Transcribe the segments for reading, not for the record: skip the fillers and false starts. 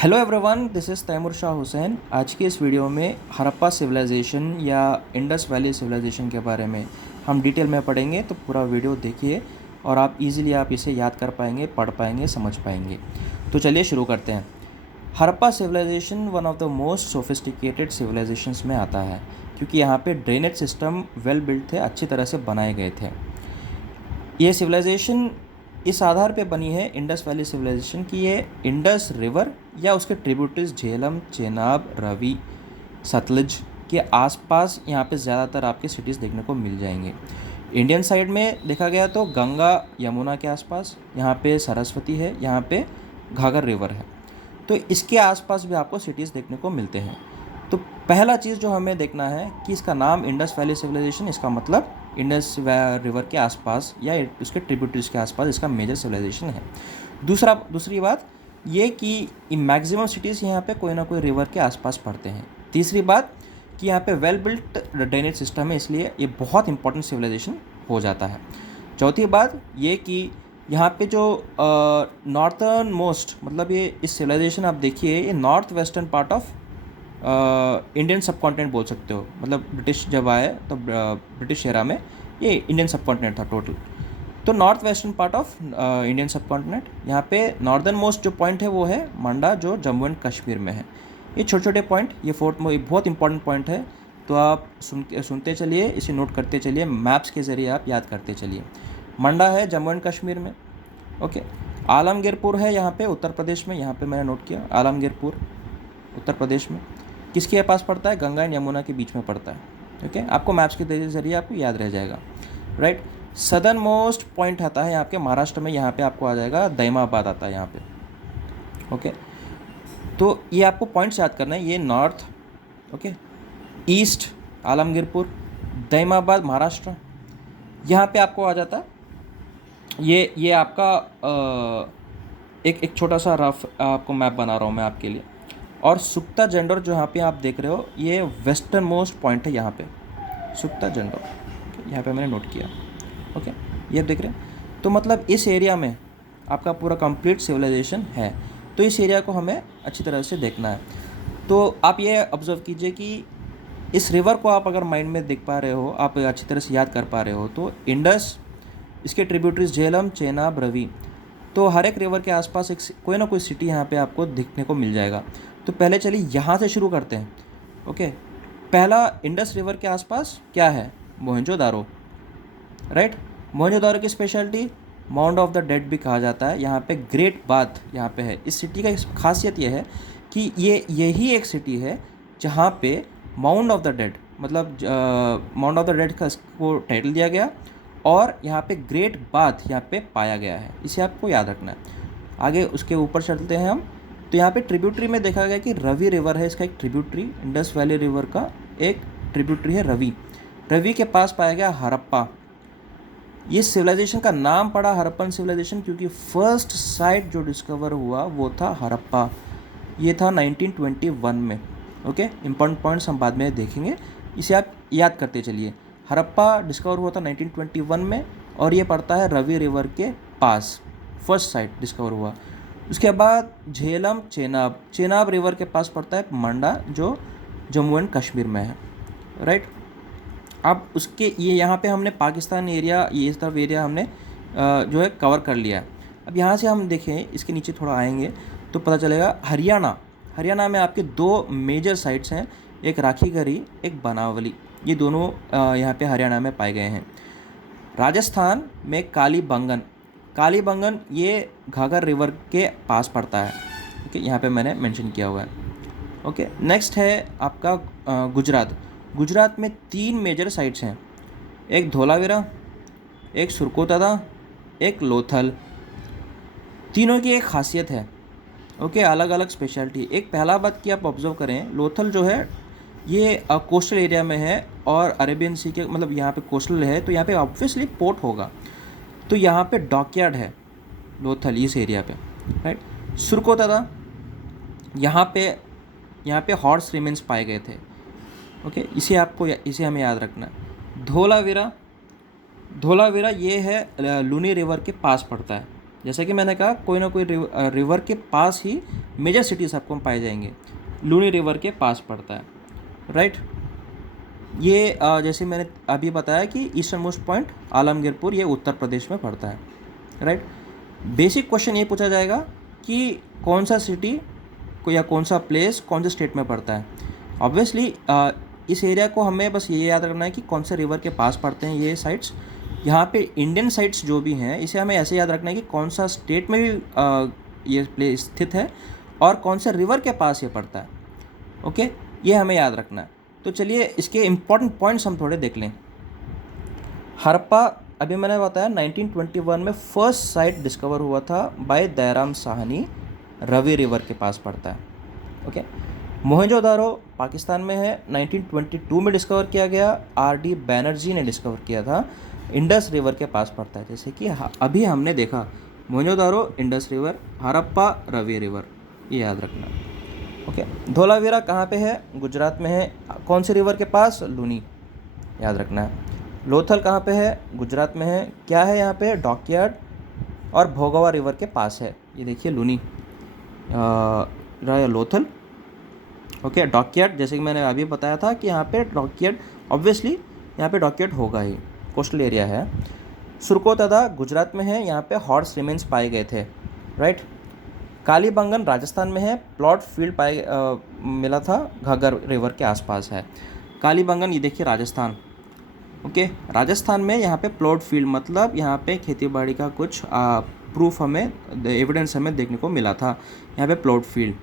Hello everyone, this is Taimur Shah Hussain. आज की इस वीडियो में हड़प्पा सिविलाइजेशन या इंडस वैली सिविलाइजेशन के बारे में हम डिटेल में पढ़ेंगे। तो पूरा वीडियो देखिए और आप इजीली इसे याद कर पाएंगे, पढ़ पाएंगे, समझ पाएंगे। तो चलिए शुरू करते हैं। Harappa civilisation one of the most sophisticated civilisations में आता है, क्योंकि यहाँ पे ड्रेनेज सिस्टम वेल बिल्ड थे, अच्छी तरह से बनाए गए थे। ये सिविलाइजेशन इस आधार पे बनी है, इंडस वैली सिविलाइजेशन की, ये इंडस रिवर या उसके ट्रिब्यूटरीज झेलम, चेनाब, रवि, सतलज के आसपास यहाँ पे ज़्यादातर आपके सिटीज़ देखने को मिल जाएंगे। इंडियन साइड में देखा गया तो गंगा यमुना के आसपास, यहाँ पे सरस्वती है, यहाँ पे घाघर रिवर है, तो इसके आसपास भी आपको सिटीज़ देखने को मिलते हैं। तो पहला चीज़ जो हमें देखना है कि इसका नाम इंडस वैली सिविलाइजेशन, इसका मतलब इंडस रिवर के आसपास या उसके ट्रिब्यूटरीज के आसपास इसका मेजर सिविलाइजेशन है। दूसरी बात ये कि मैक्सिमम सिटीज़ यहाँ पे कोई ना कोई रिवर के आसपास पड़ते हैं। तीसरी बात कि यहाँ पे वेल बिल्ट ड्रेनेज सिस्टम है, इसलिए ये बहुत इंपॉर्टेंट सिविलाइजेशन हो जाता है। चौथी बात ये कि यहाँ पे जो नॉर्थर्न मोस्ट, मतलब ये इस सिविलाइजेशन आप देखिए, ये north western part of Indian सब कॉन्टिनेंट बोल सकते हो। मतलब ब्रिटिश जब आए तो ब्रिटिश एरा में ये इंडियन सब कॉन्टिनेंट था टोटल। तो north western part of Indian सब कॉन्टिनेंट, यहाँ पे नॉर्दर्न मोस्ट जो पॉइंट है वो है मंडा, जो जम्मू एंड कश्मीर में है। ये छोटे छोटे पॉइंट, ये बहुत इंपॉर्टेंट पॉइंट है, तो आप सुनते चलिए, इसे नोट करते चलिए, मैप्स के ज़रिए आप याद करते चलिए। मंडा है जम्मू एंड कश्मीर में, ओके। आलमगीरपुर है यहाँ पे उत्तर प्रदेश में, यहाँ पे मैंने नोट किया आलमगीरपुर उत्तर प्रदेश में। किसके पास पड़ता है? गंगा एंड यमुना के बीच में पड़ता है, ओके। आपको मैप्स के ज़रिए आपको याद रह जाएगा, राइट। सदर्न मोस्ट पॉइंट आता है आपके महाराष्ट्र में, यहाँ पे आपको आ जाएगा दैमाबाद आता है यहाँ पे, ओके। तो ये आपको पॉइंट्स याद करना है, ये north, okay, east Alamgirpur, Daimabad Maharashtra, यहाँ पे आपको आ जाता है। ये आपका एक छोटा सा रफ आपको मैप बना रहा हूँ मैं आपके लिए। और सुक्ता जेंडर जो यहाँ पे आप देख रहे हो, ये वेस्टर्न मोस्ट पॉइंट है यहाँ पे, सुक्ता जेंडर, यहाँ पे मैंने नोट किया, ओके। ये आप देख रहे हैं, तो मतलब इस एरिया में आपका पूरा कंप्लीट सिविलाइजेशन है। तो इस एरिया को हमें अच्छी तरह से देखना है। तो आप ये ऑब्जर्व कीजिए कि इस रिवर को आप अगर माइंड में देख पा रहे हो, आप अच्छी तरह से याद कर पा रहे हो, तो इंडस, इसके ट्रिब्यूटरीज झेलम, चेनाब, रवि, तो हर एक रिवर के आसपास एक कोई ना कोई सिटी यहाँ पे आपको दिखने को मिल जाएगा। तो पहले चलिए यहाँ से शुरू करते हैं, ओके। पहला इंडस रिवर के आसपास क्या है? मोहनजोदारो, राइट। मोहनजोदारो की speciality mount of the dead भी कहा जाता है। यहाँ पे ग्रेट बाथ यहाँ पे है। इस सिटी का खासियत ये है कि यही एक सिटी है जहाँ पे माउंट ऑफ द डेड, मतलब माउंट ऑफ द डेड का इसको टाइटल दिया गया, और यहाँ पे ग्रेट बाथ यहाँ पे पाया गया है। इसे आपको याद रखना है। आगे उसके ऊपर चलते हैं हम। तो यहाँ पे ट्रिब्यूटरी में देखा गया कि रवि रिवर है, इसका एक ट्रिब्यूटरी, इंडस वैली रिवर का एक ट्रिब्यूटरी है रवि। रवि के पास पाया गया हड़प्पा। ये सिविलाइजेशन का नाम पड़ा हड़प्पन सिविलाइजेशन, क्योंकि फर्स्ट साइट जो डिस्कवर हुआ वो था हड़प्पा। ये था 1921 में, ओके। इंपॉर्टेंट पॉइंट्स हम बाद में देखेंगे, इसे आप याद करते चलिए। हड़प्पा डिस्कवर हुआ था 1921 में, और ये पड़ता है रवि रिवर के पास, फर्स्ट साइट डिस्कवर हुआ। उसके बाद झेलम, चेनाब रिवर के पास पड़ता है मंडा, जो जम्मू एंड कश्मीर में है, राइट। अब उसके ये यहाँ पे हमने पाकिस्तान एरिया, ये इस तरफ एरिया हमने जो है कवर कर लिया। अब यहाँ से हम देखें, इसके नीचे थोड़ा आएंगे तो पता चलेगा हरियाणा में आपके दो मेजर साइट्स हैं, एक राखीगढ़ी, एक बनावली। ये दोनों यहाँ पे हरियाणा में पाए गए हैं। राजस्थान में कालीबंगन ये घाघर रिवर के पास पड़ता है, ओके। यहाँ पे मैंने मेंशन किया हुआ है, ओके। नेक्स्ट है आपका गुजरात में 3 मेजर साइट्स हैं, एक धोलावीरा, एक सुरकोतदा, एक लोथल। तीनों की एक खासियत है, ओके, अलग अलग स्पेशलिटी। एक पहला बात की आप ऑब्जर्व करें, लोथल जो है ये कोस्टल एरिया में है, और अरेबियन सी के, मतलब यहाँ पे कोस्टल है, तो यहाँ पे ऑब्वियसली पोर्ट होगा, तो यहाँ पे डॉकयार्ड है लोथल, इस एरिया पे, राइट। सुरकोतदा, यहाँ पे हॉर्स रिमेन्स पाए गए थे, ओके। इसे हमें याद रखना है। धोलावीरा ये है लूनी रिवर के पास पड़ता है। जैसे कि मैंने कहा, कोई ना कोई रिवर के पास ही मेजर सिटीज़ आपको पाए जाएंगे, लूनी रिवर के पास पड़ता है, राइट। ये जैसे मैंने अभी बताया कि ईस्टर्न मोस्ट पॉइंट आलमगीरपुर, ये उत्तर प्रदेश में पड़ता है, राइट। बेसिक क्वेश्चन ये पूछा जाएगा कि कौन सा सिटी को या कौन सा प्लेस कौन से स्टेट में पड़ता है। ऑब्वियसली इस एरिया को हमें बस ये याद रखना है कि कौन से रिवर के पास पड़ते हैं ये साइट्स। यहाँ पे इंडियन साइट्स जो भी हैं इसे हमें ऐसे याद रखना है कि कौन सा स्टेट में भी ये प्लेस स्थित है और कौन से रिवर के पास ये पड़ता है, ओके, ये हमें याद रखना है। तो चलिए इसके इम्पॉर्टेंट पॉइंट्स हम थोड़े देख लें। हड़प्पा, अभी मैंने बताया 1921 में फर्स्ट साइट डिस्कवर हुआ था बाय दयाराम साहनी, रवि रिवर के पास पड़ता है, ओके। मोहनजोदारो पाकिस्तान में है, 1922 में डिस्कवर किया गया, आर.डी. बैनर्जी ने डिस्कवर किया था, इंडस रिवर के पास पड़ता है। जैसे कि अभी हमने देखा Mohenjodaro Indus river, Harappa Ravi river, ये याद रखना, ओके। धोलावीरा कहाँ पे है? गुजरात में है, कौन से रिवर के पास? लूनी, याद रखना है। लोथल कहाँ पे है? गुजरात में है, क्या है यहाँ पे? डॉकयार्ड, और भोगावा रिवर के पास है, ये देखिए लूनी, लोथल, ओके। डॉकयार्ड, जैसे कि मैंने अभी बताया था कि यहाँ पे डॉकयार्ड, ऑब्वियसली यहाँ पे डॉकयार्ड होगा ही, कोस्टल एरिया है। सुरकोतदा गुजरात में है, यहाँ पे हॉर्स रिमेन्स पाए गए थे, राइट। कालीबंगन राजस्थान में है, प्लॉट फील्ड मिला था, घग्गर रिवर के आसपास है। कालीबंगन, ये देखिए राजस्थान, ओके। राजस्थान में यहाँ पे प्लॉट फील्ड मतलब यहाँ पे खेतीबाड़ी का कुछ प्रूफ हमें, एविडेंस हमें देखने को मिला था, यहाँ पे प्लॉट फील्ड।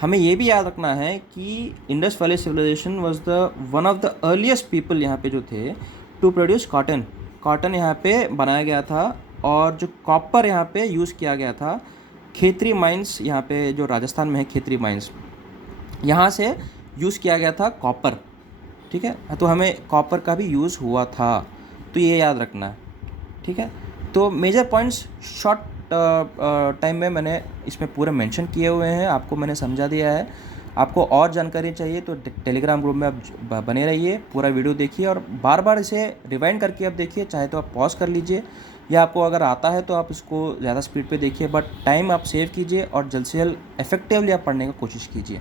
हमें ये भी याद रखना है कि Indus valley civilisation was the one of the earliest people यहाँ पे जो थे टू प्रोड्यूस कॉटन। कॉटन यहाँ पे बनाया गया था, और जो कॉपर यहाँ पे यूज़ किया गया था, खेतरी माइंस, यहाँ पे जो राजस्थान में है खेतरी माइंस, यहाँ से यूज़ किया गया था कॉपर, ठीक है। तो हमें कॉपर का भी यूज़ हुआ था, तो ये याद रखना है, ठीक है। तो मेजर पॉइंट्स शॉर्ट टाइम में मैंने इसमें पूरे मेंशन किए हुए हैं, आपको मैंने समझा दिया है। आपको और जानकारी चाहिए तो टेलीग्राम ग्रुप में आप बने रहिए, पूरा वीडियो देखिए और बार बार इसे रिवाइंड करके आप देखिए, चाहे तो आप पॉज कर लीजिए, या आपको अगर आता है तो आप इसको ज़्यादा स्पीड पे देखिए, बट टाइम आप सेव कीजिए और जल्द से जल्द इफेक्टिवली आप पढ़ने की कोशिश कीजिए।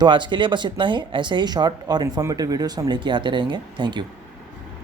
तो आज के लिए बस इतना ही, ऐसे ही शॉर्ट और इन्फॉर्मेटिव वीडियोस हम लेके आते रहेंगे। Thank you.